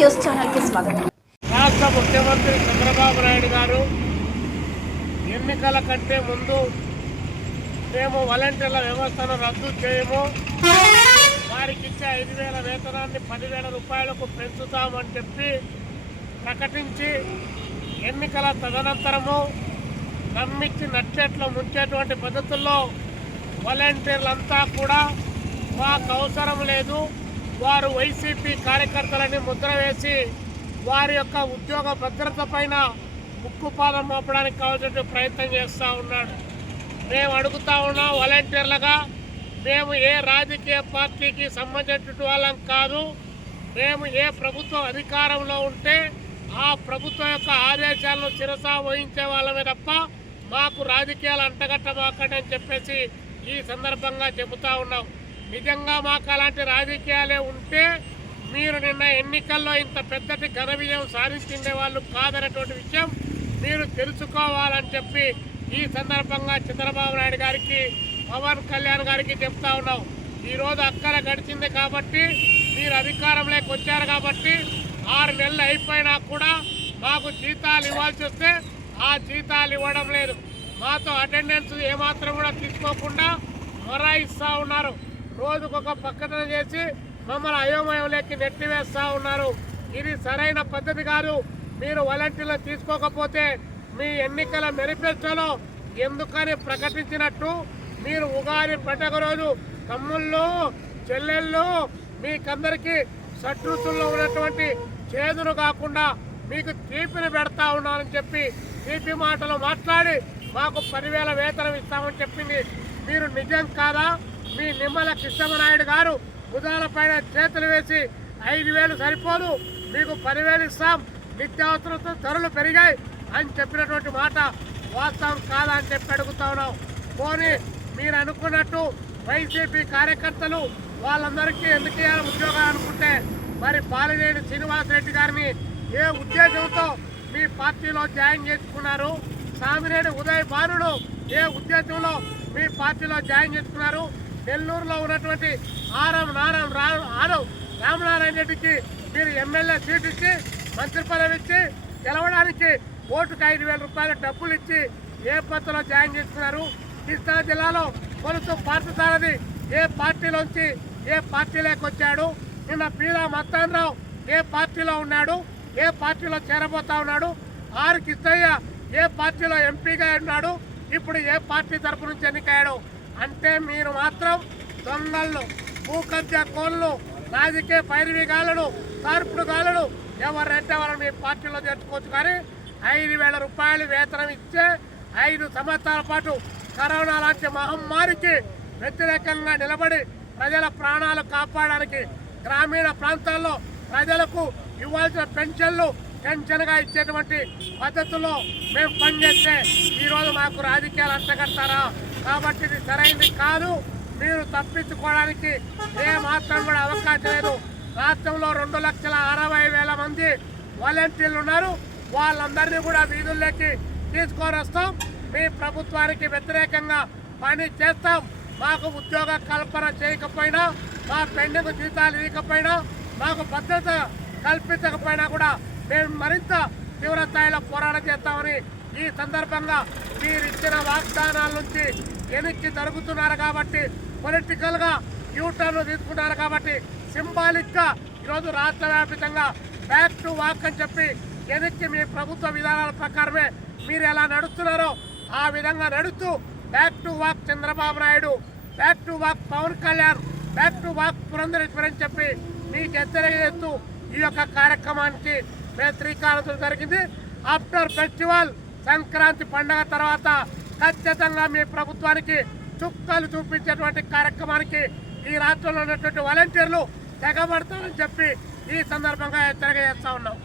News ఛానల్కి స్వాగతం. రాష్ట్ర ముఖ్యమంత్రి చంద్రబాబు నాయుడు గారు ఎన్నికల కంటే ముందు మేము వాలంటీర్ల వ్యవస్థను రద్దు చేయము. వారికి ఇచ్చే ఐదు వేల వేతనాన్ని పదివేల రూపాయలకు పెంచుతామని చెప్పి ప్రకటించి ఎన్నికల తదనంతరము నమ్మిచ్చి నచ్చేట్లు ముంచేటువంటి పద్ధతుల్లో వాలంటీర్లంతా కూడా మాకు అవసరం లేదు. వారు వైసీపీ కార్యకర్తలని ముద్ర వేసి వారి యొక్క ఉద్యోగ భద్రత పైన ముక్కుపాదం మోపడానికి కావాల్సిన ప్రయత్నం చేస్తూ ఉన్నాడు. మేము అడుగుతా ఉన్నాం వాలంటీర్లుగా మేము ఏ రాజకీయ పార్టీకి సంబంధించిన వాళ్ళం కాదు. మేము ఏ ప్రభుత్వం అధికారంలో ఉంటే ఆ ప్రభుత్వం యొక్క ఆదేశాలను శిరసా వహించే వాళ్ళమే తప్ప మాకు రాజకీయాలు అంటగట్టమాకండి అని చెప్పేసి ఈ సందర్భంగా చెబుతా ఉన్నాం. నిజంగా మాకు అలాంటి రాజకీయాలే ఉంటే మీరు నిన్న ఎన్నికల్లో ఇంత పెద్దటి ఘన విజయం సాధించిండే వాళ్ళు కాదనేటువంటి విషయం మీరు తెలుసుకోవాలని చెప్పి ఈ సందర్భంగా చంద్రబాబు నాయుడు గారికి పవన్ కళ్యాణ్ గారికి చెప్తా ఉన్నాం. ఈరోజు అక్కర గడిచింది కాబట్టి మీరు అధికారంలోకి వచ్చారు కాబట్టి ఆరు నెలలు అయిపోయినా కూడా మాకు జీతాలు ఇవ్వాల్సి వస్తే ఆ జీతాలు ఇవ్వడం లేదు. మాతో అటెండెన్స్ ఏమాత్రం కూడా తీసుకోకుండా మొరాయిస్తూ ఉన్నారు. రోజుకొక పక్కన చేసి మమ్మల్ని అయోమయంలోకి నెట్టివేస్తూ ఉన్నారు. ఇది సరైన పద్ధతి కాదు. మీరు వాలంటీర్లు తీసుకోకపోతే మీ ఎన్నికల మేనిఫెస్టోలో ఎందుకని ప్రకటించినట్టు మీరు ఉగాది పండగ రోజు తమ్ముళ్ళు చెల్లెళ్ళు మీకందరికీ శత్రుతుల్లో ఉన్నటువంటి చేదును కాకుండా మీకు తీపిని పెడతా ఉన్నానని చెప్పి తీపి మాటలు మాట్లాడి మాకు పదివేల వేతనం ఇస్తామని చెప్పింది. మీరు నిజం కాదా? మీ నిమ్మల కృష్ణమనాయుడు గారు భుజాల పైన చేతులు వేసి ఐదు వేలు సరిపోదు. మీకు పదివేలు ఇస్తాం. నిత్యావసరంతో ధరలు పెరిగాయి అని చెప్పినటువంటి మాట వాస్తవం కాదా అని చెప్పి అడుగుతా ఉన్నాం. పోనీ మీరు అనుకున్నట్టు వైసీపీ కార్యకర్తలు వాళ్ళందరికీ ఎందుకు ఇవ్వాలి ఉద్యోగాలు అనుకుంటే? మరి బాలినేని శ్రీనివాసరెడ్డి గారిని ఏ ఉద్దేశంతో మీ పార్టీలో జాయిన్ చేసుకున్నారు సామినేని ఉదయ్ భానుడు ఏ ఉద్దేశంలో మీ పార్టీలో జాయిన్ చేసుకున్నారు నెల్లూరులో ఉన్నటువంటి ఆరం నారం రా ఆరవ్ రామనారాయణ రెడ్డికి మీరు ఎమ్మెల్యే సీట్ ఇచ్చి మంత్రి పదవి ఇచ్చి గెలవడానికి ఓటుకు ఐదు వేల రూపాయల డబ్బులు ఇచ్చి ఏ పత్రలో జాయిన్ చేస్తున్నారు? కృష్ణా జిల్లాలో కొలుసు పార్థసారథి ఏ పార్టీలోంచి ఏ పార్టీలోకి వచ్చాడు? నిన్న పీలా మస్తానరావు ఏ పార్టీలో ఉన్నాడు? ఏ పార్టీలో చేరబోతా ఉన్నాడు? ఆర్ కిస్తయ్య ఏ పార్టీలో ఎంపీగా ఉన్నాడు? ఇప్పుడు ఏ పార్టీ తరపు నుంచి ఎన్నికయ్యాడు? అంటే మీరు మాత్రం దొంగళ్ళు భూ కోళ్ళు రాజకీయ పైరవిగాలను కార్పుడుగాలను ఎవరంటే వాళ్ళని మీ పార్టీలో చేర్చుకోవచ్చు కానీ ఐదు వేల రూపాయలు వేతనం ఇచ్చే ఐదు సంవత్సరాల పాటు కరోనా లాంటి మహమ్మారికి వ్యతిరేకంగా నిలబడి ప్రజల ప్రాణాలు కాపాడడానికి గ్రామీణ ప్రాంతాల్లో ప్రజలకు ఇవ్వాల్సిన పెన్షన్లు పెన్షన్గా ఇచ్చేటువంటి పద్ధతుల్లో మేము పనిచేస్తే ఈరోజు మాకు రాజకీయాలు అంటగడతారా కాబట్టి ఇది సరైనది కాదు. మీరు తప్పించుకోవడానికి ఏ మాత్రం కూడా అవకాశం లేదు. రాష్ట్రంలో రెండు లక్షల అరవై వేల మంది వాలంటీర్లు ఉన్నారు. వాళ్ళందరినీ కూడా వీధుల్లోకి తీసుకొని వస్తాం. మీ ప్రభుత్వానికి వ్యతిరేకంగా పని చేస్తాం. మాకు ఉద్యోగ కల్పన చేయకపోయినా మా పెండింగ్ జీతాలు ఇవ్వకపోయినా మాకు భద్రత కల్పించకపోయినా కూడా మేము మరింత తీవ్ర స్థాయిలో పోరాటం చేస్తామని ఈ సందర్భంగా మీరు ఇచ్చిన వాగ్దానాల నుంచి ఎనిక్కి జరుగుతున్నారు కాబట్టి పొలిటికల్గా యూటర్న్ తీసుకున్నారు కాబట్టి సింబాలిక్గా ఈరోజు రాష్ట్ర వ్యాప్తంగా బ్యాక్ టు వాక్ అని చెప్పి వెనక్కి మీ ప్రభుత్వ విధానాల ప్రకారమే మీరు ఎలా నడుస్తున్నారో ఆ విధంగా నడుస్తూ back to walk Chandrababu Naidu back to walk Pawan Kalyan back to walk Purandeswari అని చెప్పి మీకు హెచ్చరిక చేస్తూ ఈ యొక్క కార్యక్రమానికి మేము శ్రీకారం జరిగింది. ఆఫ్టర్ ఫెస్టివల్ సంక్రాంతి పండగ తర్వాత ఖచ్చితంగా మీ ప్రభుత్వానికి చుక్కలు చూపించేటువంటి కార్యక్రమానికి ఈ రాష్ట్రంలో ఉన్నటువంటి వాలంటీర్లు తెగబడతారని చెప్పి ఈ సందర్భంగా హెచ్చరిక చేస్తా ఉన్నాం.